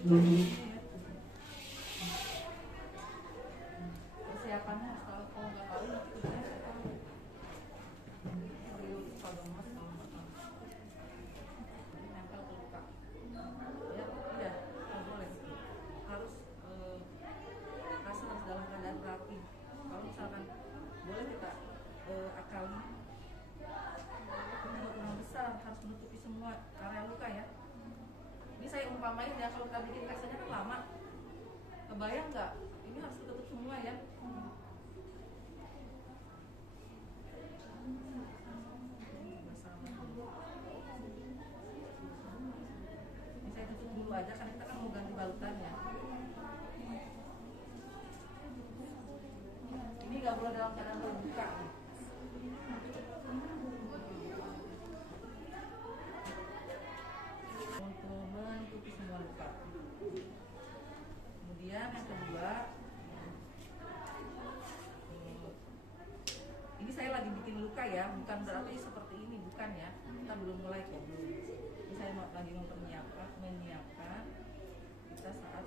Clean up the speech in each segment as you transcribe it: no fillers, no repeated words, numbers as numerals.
Persiapannya kalau nggak tahu nanti kerjanya saya tahu. Serius kalau mas kalau nggak tahu. Jadi nempel ke luka. Ya, iya, nggak boleh. Harus rasa harus dalam keadaan rapi. Kalau misalkan boleh kita akali benang besar harus menutupi semua area luka ya. Ini saya umpamain ya, kalau kita bikin kasanya kan lama, kebayang nggak? Ini harus ditutup semua ya. Ini saya tutup dulu aja karena kita kan mau ganti balutannya. Ini nggak boleh dalam keadaan terbuka. Untuk menutupi semua luka. Kemudian yang kedua, ini saya lagi bikin luka ya, bukan berarti seperti ini, bukan ya. Kita belum mulai kok, belum. Ini saya lagi menyiapkan kita saat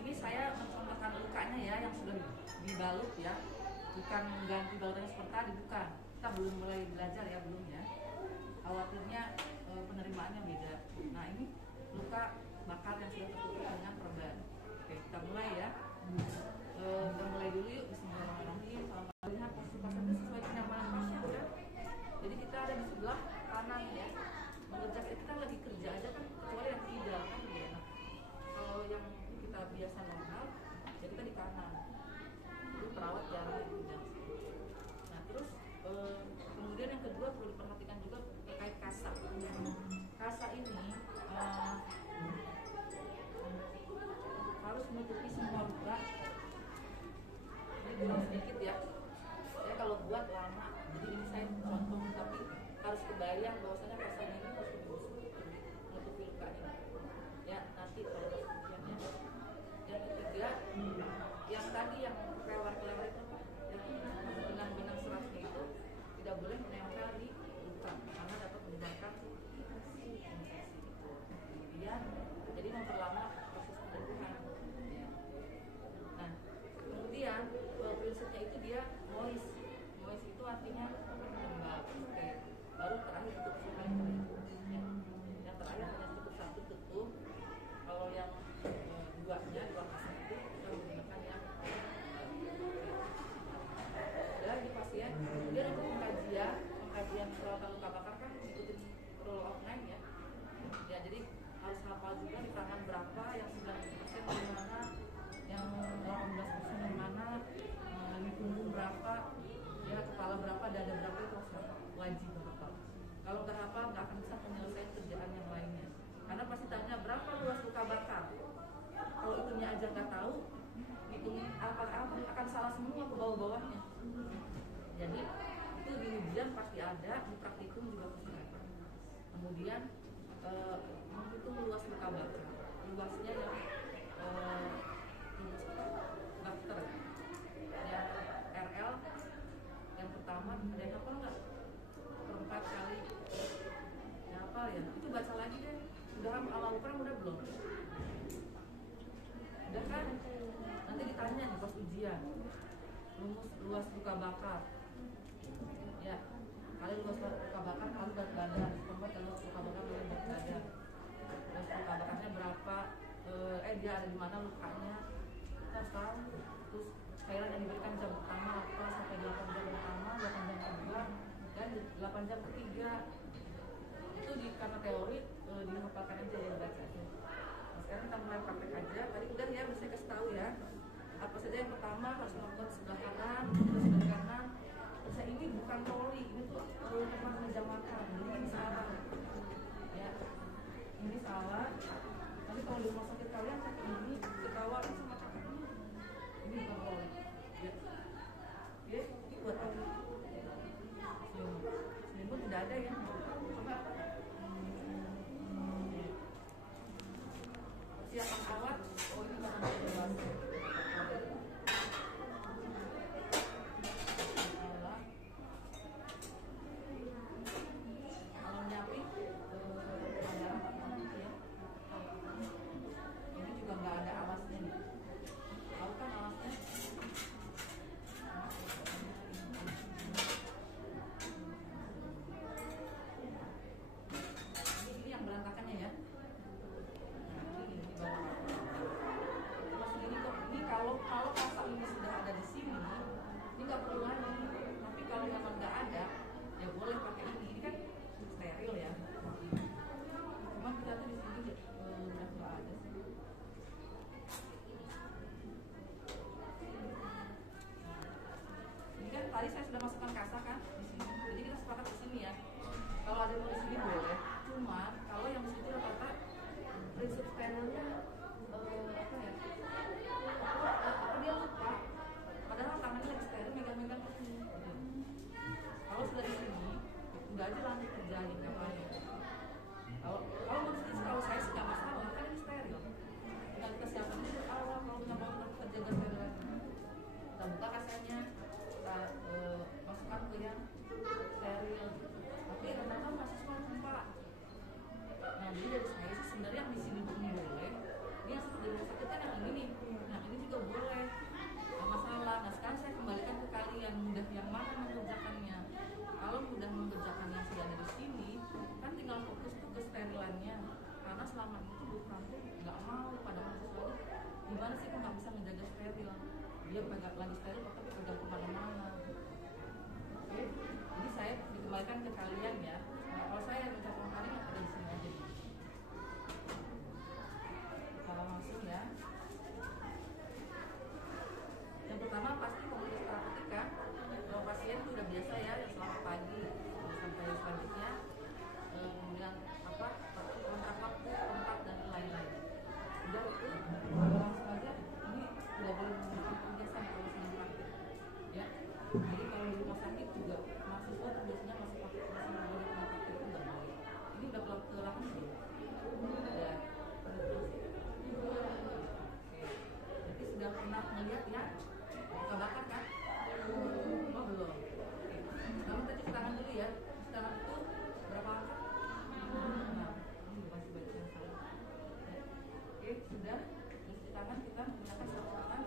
ini saya mencontohkan lukanya ya, yang sudah dibalut ya, bukan mengganti balutannya seperti tadi, bukan. Kita belum mulai belajar ya, belum ya. Khawatirnya penerimaannya beda. Nah ini luka bakar yang sudah tertutup dengan perban. Oke, kita mulai ya. Kita mulai dulu yuk. Bismillahirrahmanirrahim. Lihat posisi pasiennya sesuai kenyamanan pasien ya. Jadi kita ada di sebelah kanan ya. Mengerjakan kita lagi kerja aja kan, kecuali yang tidak kan ya. Nah, kalau yang kita biasa normal, ya kita di kanan. Itu perawat jarang di bidang. Nah terus kemudian yang kedua perlu diperhatikan juga terkait kasa. Kasa ini harus menutupi semua luka. Ini kurang sedikit ya. Ya kalau buat lama. Jadi ini saya contoh, tapi harus kebayang bahwasanya kasanya ini harus menutupi luka ini. Ya nanti kalau kemudiannya. Yang ketiga, yang tadi yang kelewar-kelewar itu, yang benang-benang serasnya itu tidak boleh menempel di luka karena dapat menyebabkan infeksi. Kemudian, jadi memperlama proses penyembuhan. Ya. Nah, kemudian prinsipnya itu dia moist. Moist itu artinya lembab. Oke. Baru terakhir tutup semua yang terakhir. Ya. Yang terakhir hanya cukup satu tutup. Kalau yang duanya dua pasien itu kita menggunakan yang ya di pasien. Kemudian untuk pengkajian perawatan luka bakar kan ikutin rule of 9 ya. Ya jadi harus hafal juga di tangan berapa, yang 90% di mana, yang 18% di mana, di punggung berapa, ya kepala berapa, dada berapa, itu harus wajib hafal. Kalau nggak hafal nggak akan bisa menyelesaikan kerjaan yang lainnya. Karena pasti tanya berapa luas luka bakar. Kalau itunya aja nggak tahu, hitungin apa akan salah semua ke bawah-bawahnya. Jadi itu di ujian pasti ada, di praktikum juga pasti ada. Kemudian menghitung luas luka bakar. Luasnya yang bakter. Yang RL yang pertama ada yang hafal nggak? 4 kali. Yang hafal ya? Itu baca lagi deh. Udah hafal udah belum? Udah kan? Nanti ditanya nih pas ujian. Rumus luas luka bakar. Ya, kali luas luka bakar kali berat badan. Kemudian kalau luka bakar kali berat badan. Luas luka bakarnya berapa? Dia ada di mana lukanya? Kita harus tahu. Terus cairan yang diberikan jam pertama apa sampai 8 jam pertama, 8 jam kedua, dan 8 jam ketiga. Itu karena teori dihafalkan aja ya, baca aja. Nah, sekarang kita mulai praktek aja. Tadi udah ya, bisa kasih tahu ya. Apa saja yang pertama harus melakukan sebelah kanan, terus sebelah kanan. Terus ini bukan poli, ini tuh tempat meja makan. tadi saya sudah masukkan kasa kan di sini. Jadi kita sepakat di sini ya. Kalau ada yang mau di sini boleh. Cuma kalau yang di situ rata-rata prinsip sterilnya apa ya? Apa dia lupa. Padahal tangannya lagi steril megang-megang ke sini. Kalau sudah di sini, udah aja lanjut kerjain ngapain. Kalau menurut kalau saya sih nggak masalah, kan ini steril. Tinggal kita siapkan dulu awal kalau nggak mau kerja steril. Kita buka kasanya, kita masukkan ke yang steril. Tapi ternyata mahasiswa lupa. Nah jadi dari saya sih sebenarnya yang di sini pun boleh. Ini yang seperti rumah sakit kan yang ini nih. Nah ini juga boleh. Nggak masalah. Nah sekarang saya kembalikan ke kalian mudah yang mana mengerjakannya. Kalau mudah mengerjakan yang sudah ada di sini, kan tinggal fokus tuh ke sterilannya. Karena selama itu Bu Kampung nggak mau pada mahasiswanya gimana sih kok nggak bisa menjaga steril. Dia pegang lagi steril tapi pegang kemana-mana. Oke, jadi saya dikembalikan ke kalian ya. Nah, kalau saya mencapai hari yang ada di sini aja. Kalau langsung ya. Yang pertama pasti komunitas terapeutika. Kalau pasien itu udah biasa ya, yang selama pagi sampai selanjutnya kemudian apa kontak waktu, tempat dan lain-lain. Udah itu langsung aja. Ini tidak boleh menggunakan penjelasan kalau sedang praktik. Ya. Jadi kalau di rumah sakit juga mahasiswa tuh biasanya masih pakai masih menggunakan praktik itu nggak boleh. Ini udah kelelahan sih. Udah. Jadi sudah pernah melihat ya buka bakar kan? Oh belum. Kamu kita cuci tangan dulu ya. Cuci tangan itu berapa langkah? Nah, ini masih banyak yang salah. Oke, sudah. Cuci tangan kita menggunakan sabun tangan.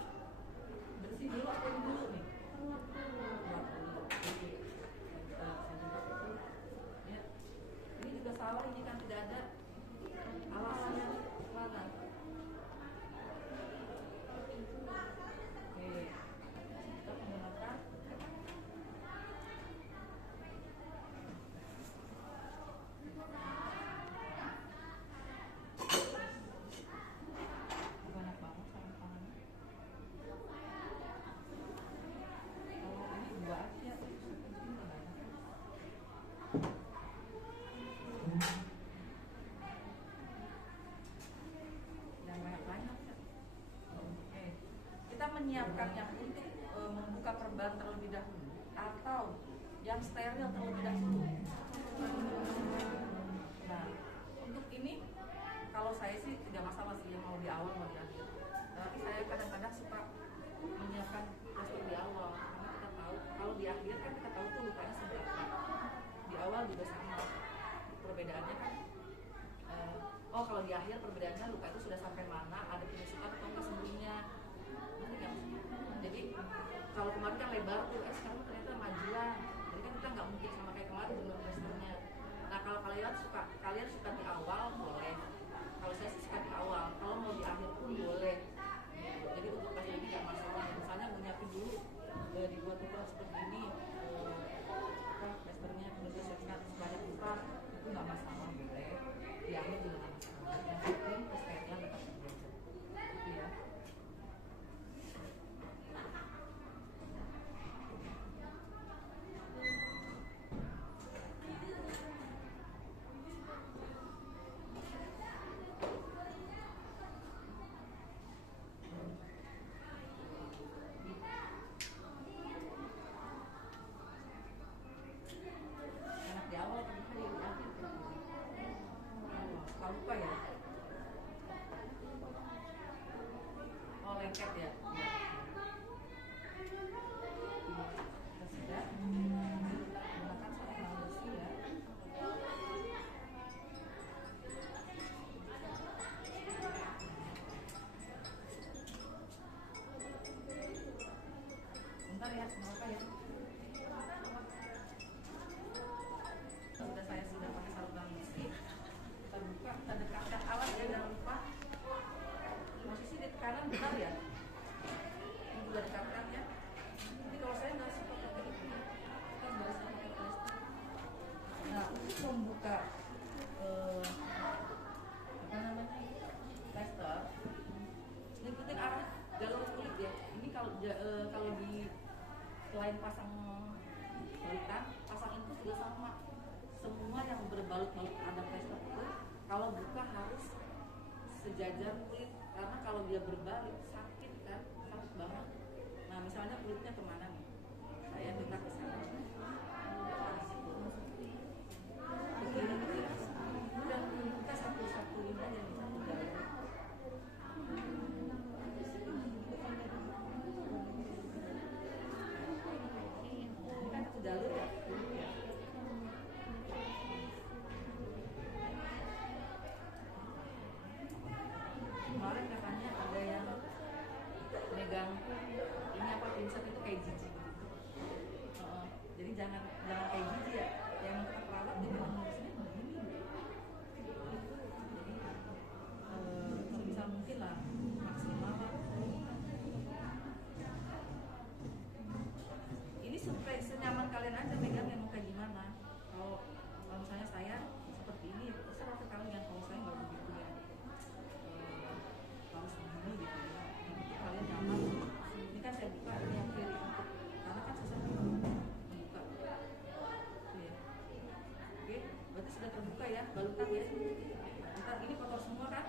Bersih dulu apa ini dulu nih? Buat dulu. Oke. Ya. Ini juga salah ini kan tidak ada alasannya mana? Oke. Kita menggunakan banyak banget sarung tangannya. Kalau ini dua aja, yang banyak-banyak ya. Oke. Kita menyiapkan yang untuk membuka perban terlebih dahulu atau yang steril terlebih dahulu. Nah, untuk ini kalau saya sih tidak masalah sih yang mau di awal mau di akhir. Tapi saya kadang-kadang suka menyiapkan plaster di awal karena kita tahu kalau di akhir kan kita tahu tuh lukanya seberapa. Di awal juga sama. Perbedaannya kan oh kalau di akhir perbedaannya luka itu sudah sampai mana, ada penyusutan atau enggak sebelumnya. Jadi kalau kemarin kan lebar tuh, sekarang ternyata majuan. Jadi kan kita nggak mungkin sama kayak kemarin jumlah plasternya. Nah kalau kalian suka di awal boleh. Kalau saya sih suka di awal. Kalau mau di akhir pun boleh. Jadi untuk plaster ini nggak masalah. Misalnya mau nyiapin dulu dibuat ukuran seperti ini, plasternya kemudian siapkan sebanyak 4 itu nggak masalah boleh. Di akhir juga nggak masalah. Yang penting kesterilan tetap terjaga. Itu ya. selain pasang balutan, pasang infus juga sama. Semua yang berbalut-balut ada plester itu kalau buka harus sejajar kulit, karena kalau dia berbalik sakit kan, sakit banget. Nah misalnya kulitnya kemana nih, saya minta ke sana dan kita satu-satuin aja nih, satu jalur. Ini kan satu jalur ya. Kemarin katanya ada yang megang ini apa, pinset itu kayak jijik gitu. Jadi jangan kayak jijik ya, yang kita perawat di nulisnya begini. Jadi sebisa mungkin lah, maksimal lah. Ini supaya senyaman kalian aja megang yang mau kayak gimana. Kalau misalnya saya seperti ini, terserah ke kalian. Kalau saya nggak begitu ya, harus begini gitu ya. Yang penting kalian nyaman. Ini kan saya buka ini yang kiri, karena kan susah membuka. Ya. Oke, berarti sudah terbuka ya balutan ya. Ntar ini kotor semua kan?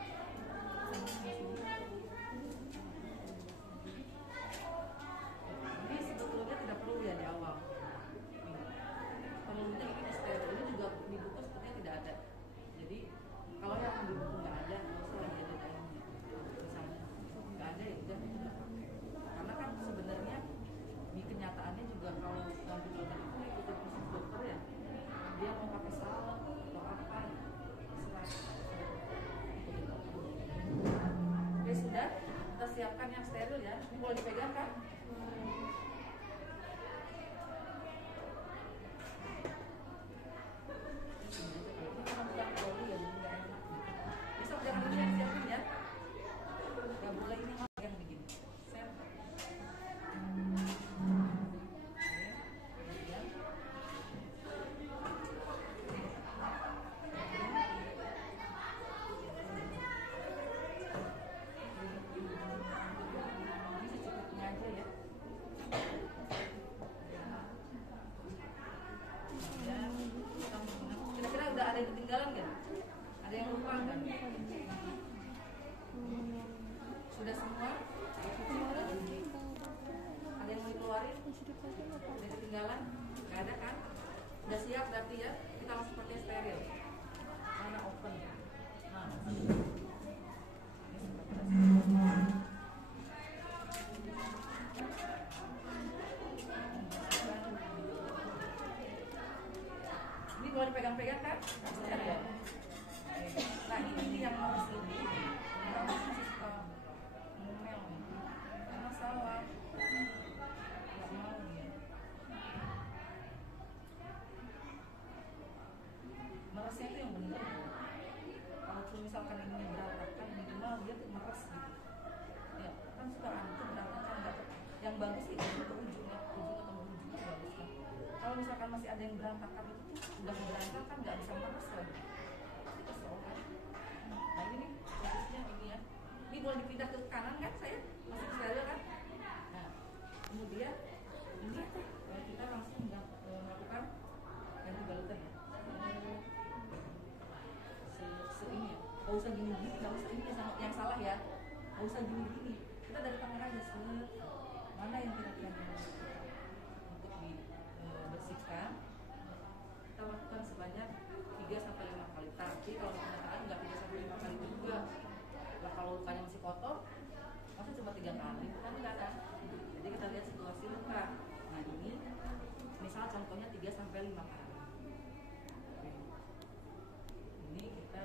Ini sebetulnya tidak perlu ya di awal. Perlunya ini steril, ini juga di buku sepertinya tidak ada. Jadi kalau yang di buku nggak ada, nggak usah lagi ada dalamnya. Misalnya nggak ada ya udah itu nggak pakai. Karena kan sebenarnya di kenyataannya juga kalau ngambil balutan itu ikutin khusus dokter ya. Dia mau pakai salep atau apa, serah. Oke sudah, kita siapkan yang steril ya. Ini boleh dipegang kan? Besok jangan dulu yang siapin ya. Gak boleh ini yang begini. Set. Ini secukupnya aja ya. Kira-kira udah ada yang ketinggalan nggak? Ada yang lupa nggak? Sudah semua? Ada yang mau dikeluarin? Ada yang ketinggalan? Nggak ada kan? Udah siap berarti ya? Kita langsung pakai steril. Mana open? Nah, ini boleh dipegang-pegang kan? Steril. Nah ini yang harus ini, yang masih suka ngomel, karena salah, nggak mau dia. Meresnya itu yang benar. Kalau misalkan ini berantakan, minimal dia tuh meres gitu. Ya kan suka antum berantakan nggak? Yang bagus sih itu ke ujungnya, ujung atau ujungnya bagus kan. Kalau misalkan masih ada yang berantakan itu tuh udah berantakan nggak bisa meres lagi. Nah ini nih posisinya ini ya. Ini boleh dipindah ke kanan kan saya? Masih steril kan? Nah kemudian ini kita langsung melakukan ganti balutan ya. Ini ya. Gak usah gini-gini, gak usah ini yang salah ya. Gak usah gini-gini. Kita dari kamera aja mana yang kira-kira untuk dibersihkan. Kita lakukan sebanyak 3-5 kali. Tapi kalau kenyataan nggak 3-5 kali juga. Nah, kalau lukanya masih kotor, masa cuma 3 kali kan enggak kan? Jadi kita lihat situasi luka. Nah ini, misal contohnya 3-5 kali. Ini kita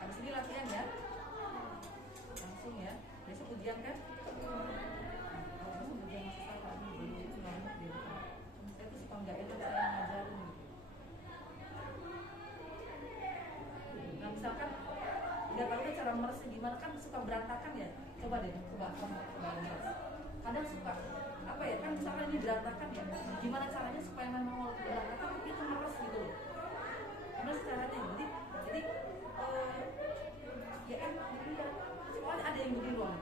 habis ini latihan ya, langsung ya. Besok ujian kan? Kalau besok ujian masih salah, belum banget dia. Saya tuh suka nggak enak saya ngajarin gitu. Nah misalkan nggak tahu deh cara meresnya gimana, kan suka berantakan ya. Coba deh, coba meres. Kadang suka apa ya, kan misalkan ini berantakan ya, gimana caranya supaya memang walaupun berantakan itu meres gitu loh. Gimana caranya? Jadi ya enak gitu ya. Soalnya ada yang begini loh.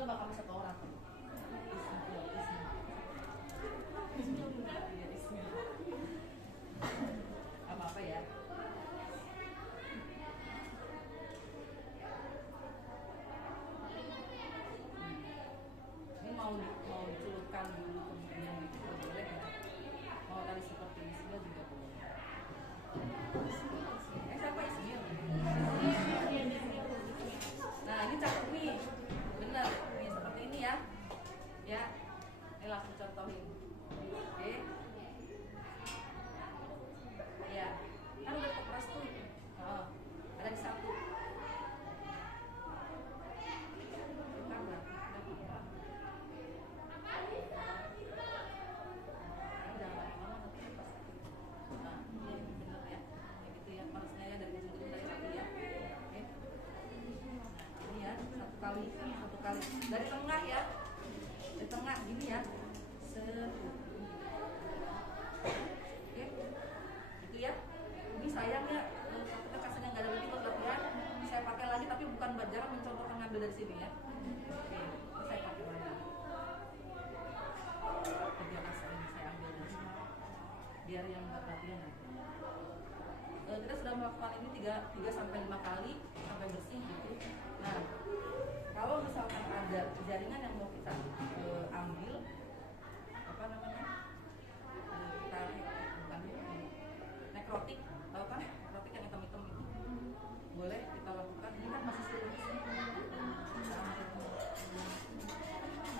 juga bakal satu orang. Apa-apa ya. Ini mau dicelupkan dulu kemudian juga boleh ya. Mau tadi seperti Ismail juga boleh. Siapa Ismail? Nah ini cakep nih, bener. Ini seperti ini ya. Ya, ini langsung contohin. Oke. Ya, kan udah keperas tuh. Oh, ada di satu. Bukan berarti udah apa? Udah lama nanti pas. Nah, ini bener ya. Kayak gitu ya, parasnya ya dari ujung dari kaki ya. Oke. Nah, ini ya, satu kali dari tengah ya. Dari tengah gini ya. Oke. Itu ya. Ini sayangnya kita kasarnya nggak ada lagi buat latihan. Saya pakai lagi tapi bukan buat jarang mencontohkan ngambil dari sini ya. Oke, ini saya pakai lagi. Bagian asal ini saya ambil dari sini. Biar yang buat latihan. Kita sudah melakukan ini 3 sampai 5 kali sampai bersih gitu. Nah, kalau misalkan ada jaringan yang mau kita ambil, apa namanya? Tarik, bukan nekrotik, tahu kan? Nekrotik yang hitam-hitam itu. Boleh kita lakukan. Ini kan masih seluruh di sini.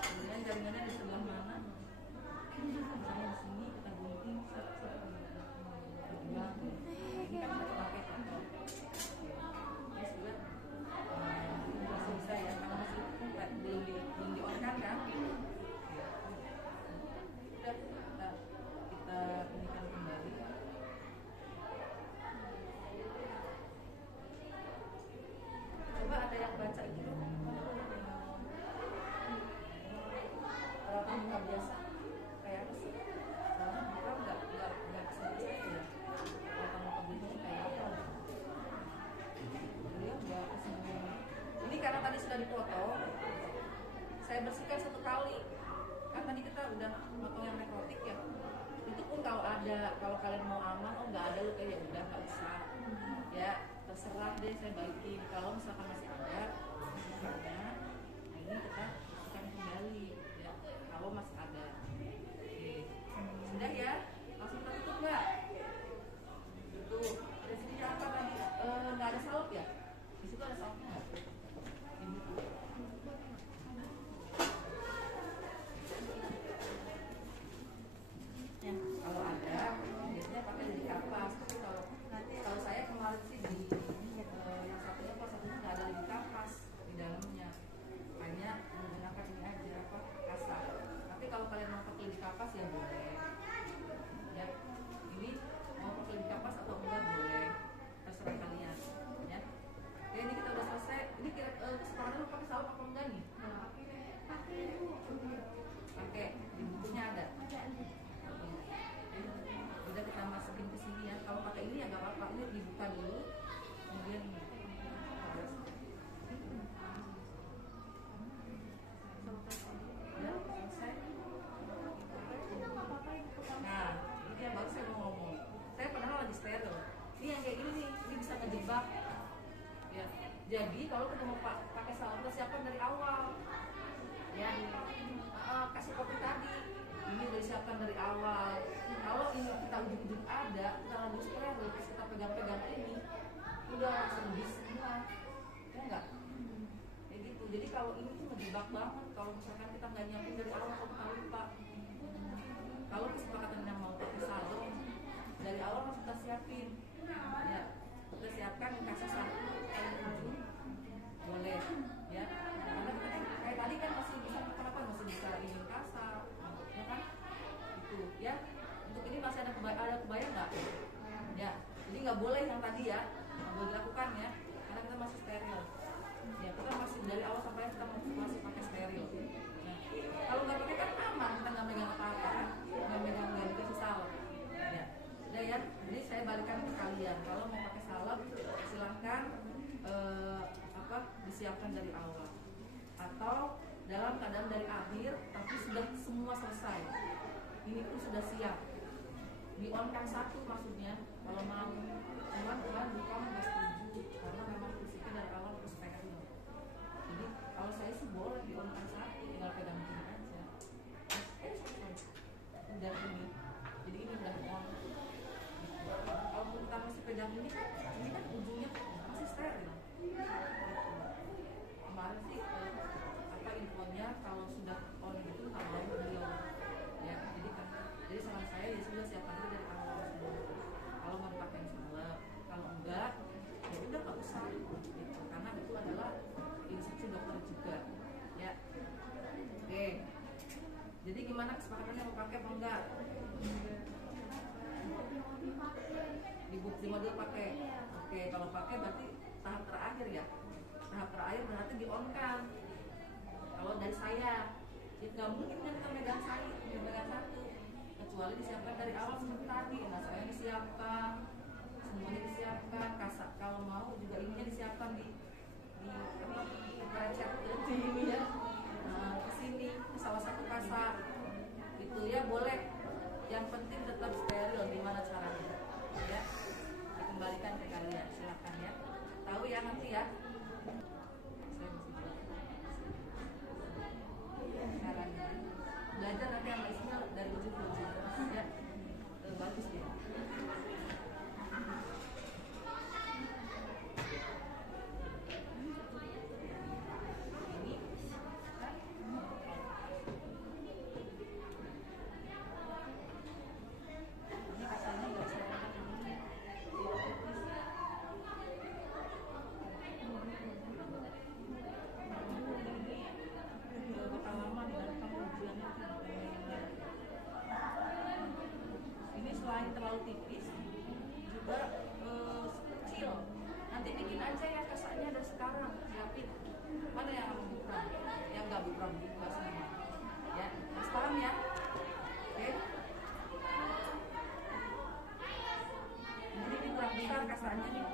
Kemudian jaringannya di sebelah mana? Misalnya di sini kita gunting. Ini kan kita pakai contoh. Ini juga masih bisa ya, karena masih belum di on kan? Udah kita inikan kembali. Coba ada yang baca itu kalau kamu nggak biasa kayak apa sih? Soalnya kita nggak bisa baca ya. Kalau kamu kebiasaan kayak apa? Beliau nggak kesini. Ini karena tadi sudah dipotong, saya bersihkan 1 kali. Kan tadi kita udah potong yang nekrotik ya. Itu pun kalau kalian mau aman, oh nggak ada lu kayak udah nggak usah. Ya terserah deh, saya balikin. Kalau misalkan masih ada, nah ini kita bersihkan kembali. Ya kalau masih ada. Oke, sudah ya. Langsung kita tutup nggak? Tutup. Di sini apa tadi? Nggak ada salep ya? Di situ ada salepnya nggak? Ini tuh. Ya, kalau ada biasanya pakai di kapas. Tapi kalau saya kemarin sih di yang satunya nggak ada di kapas di dalamnya, hanya menggunakan ini aja apa kasar. Tapi kalau kalian mau pakai di kapas ya boleh. Ya, ini mau pakai di kapas atau enggak boleh, terserah kalian. Ya, oke, ini kita udah selesai. Ini kira sekarang lu pakai salep apa enggak nih? Pakai di bukunya ada. Udah kita masukin ke sini ya. Kalau pakai ini ya nggak apa-apa, ini dibuka dulu, kemudian ini. Ya, selesai. Nah, ini yang baru saya mau ngomong. Saya padahal lagi steril. Ini yang kayak gini nih, ini bisa ngejebak. Ya, jadi kalau kita mau pakai salep, kita siapkan dari awal. Ya, kasih kopi tadi. Ini udah disiapkan dari awal. Kalau ini kita ujung-ujung ada, kita lagi steril, terus kita pegang-pegang ini, udah langsung bis semua. Ya enggak? Kayak gitu. Jadi kalau ini tuh ngejebak banget. Kalau misalkan kita nggak nyiapin dari awal, kalau kita lupa. Kalau kesepakatan yang mau pakai salep, dari awal harus kita siapin. Ya, kita siapkan kasih satu paling ujung, boleh. Ya, karena kita kan kayak tadi kan masih bisa apa masih bisa ini kasar, ya kan? Itu ya. Untuk ini masih ada kebayang nggak? Ya, jadi nggak boleh yang tadi ya, nggak boleh dilakukan ya, karena kita masih steril. Ya, kita masih dari awal sampai kita masih pakai steril. Nah, kalau ini pun sudah siap di on kan satu maksudnya kalau mau, cuman bukan nggak setuju karena memang fisiknya dari awal harus steril. Jadi kalau saya sih boleh di on kan satu, tinggal pegang gini aja. Udah ini, jadi ini udah on. Kalau kita masih pegang ini kan ujungnya masih steril. Kemarin sih apa infonya kalau sudah on itu nggak mau beliau ya, jadi saran saya ya sudah siapkan dulu dari awal semua. Kalau mau dipakai semalam, kalau enggak ya udah nggak usah gitu, karena itu adalah instruksi dokter juga ya. Oke, jadi gimana kesepakatannya, mau pakai apa enggak? Di model pakai. Oke, kalau pakai berarti tahap terakhir ya. Tahap terakhir berarti di on kan. Kalau dari saya, ya nggak mungkin kan kita megang satu, kecuali disiapkan dari awal seperti tadi. Nah, saya disiapkan, semuanya disiapkan. Kasak kalau mau juga ininya disiapkan di cat di ini ya. Nah, kesini salah satu kasak itu ya boleh. Yang penting tetap steril. Gimana caranya? Ya, dikembalikan ke kalian. Silakan ya. Tahu ya nanti ya. Caranya belajar nanti sama Ismail dari ujung ke ujung ya. Bagus dia. Selain terlalu tipis juga kecil, nanti bikin aja ya kasarnya dari sekarang, siapin mana yang bukan, yang nggak bukan juga semua ya. Nah, sekarang ya, oke. Jadi ini kurang besar kasarnya nih,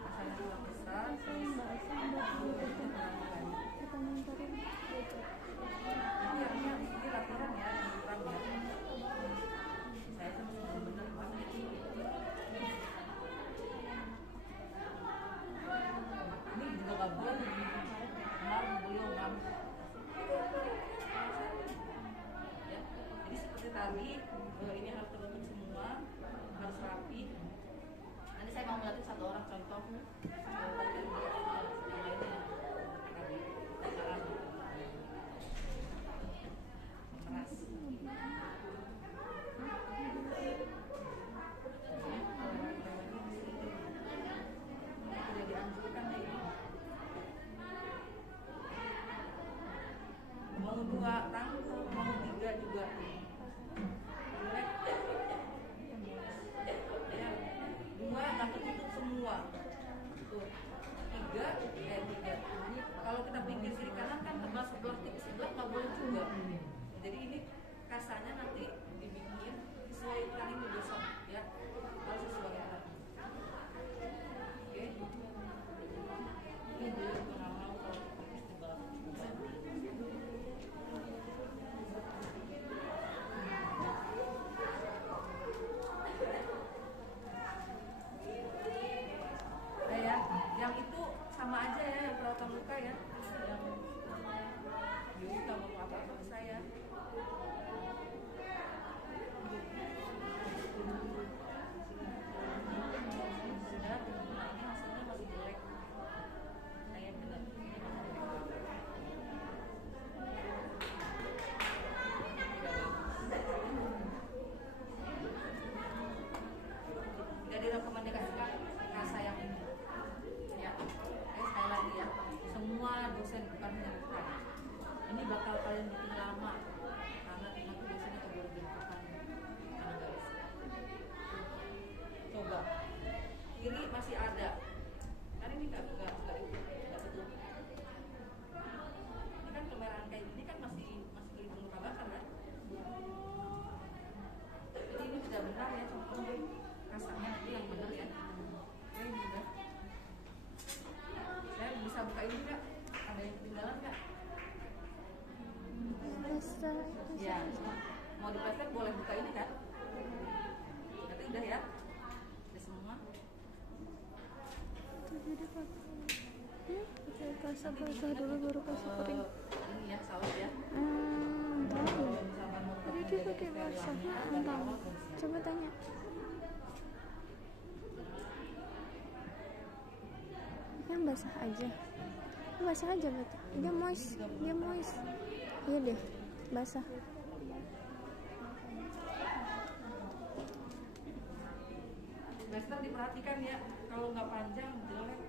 kasarnya kurang besar. Ini latihan ya, yang kurang ya. Saya sama benar mana ini juga gak boleh kemarin beliau ya. Jadi seperti tadi ini harus tertutup semua, harus rapi. Nanti saya mau melatih satu orang contoh memeras. Mau 2 rangkul, mau 3 juga. Ya, 2 nggak tertutup semua. Tuh, 3. Ini kalau kita pinggir kiri kanan kan tebal sebelah, tipis sebelah nggak boleh juga. Jadi ini kasarnya nanti dibikin sesuai ukuran ini besok ya, harus sesuai ukuran. Oke. Ini dia juga nggak mau kalau tipis tebal. Nah ya, yang itu sama aja ya, yang perawatan luka ya, yang Yui nggak mau apa-apa ke saya. Sudah, nah ini hasilnya masih jelek. Saya benar. Tidak direkomendasikan kasa yang ini. Ya, sekali lagi ya, semua dosen bukan menyebutkan. Ini bakal kalian bikin lama karena nanti dosennya keburu bentukan karena nggak bisa. Coba kiri masih ada, kan ini nggak betul. Ini kan kemerahan kayak gini kan masih kelihatan luka bakar kan. Jadi ini tidak benar ya, contoh kasarnya nanti yang benar ya. Oke, ini udah. Saya bisa buka ini nggak? Ada yang ketinggalan nggak? Ya, mau dipesek boleh buka ini kan? Berarti udah ya? Udah semua? Jadi pakai basah dulu baru kasih kering. Ini ya saus ya. Tahu. Misalkan mau Jadi dia pakai basah. Tahu. Coba tanya. Yang basah aja. Basah aja berarti. Dia moist. Iya deh, basah. Master diperhatikan ya, kalau nggak panjang jelek.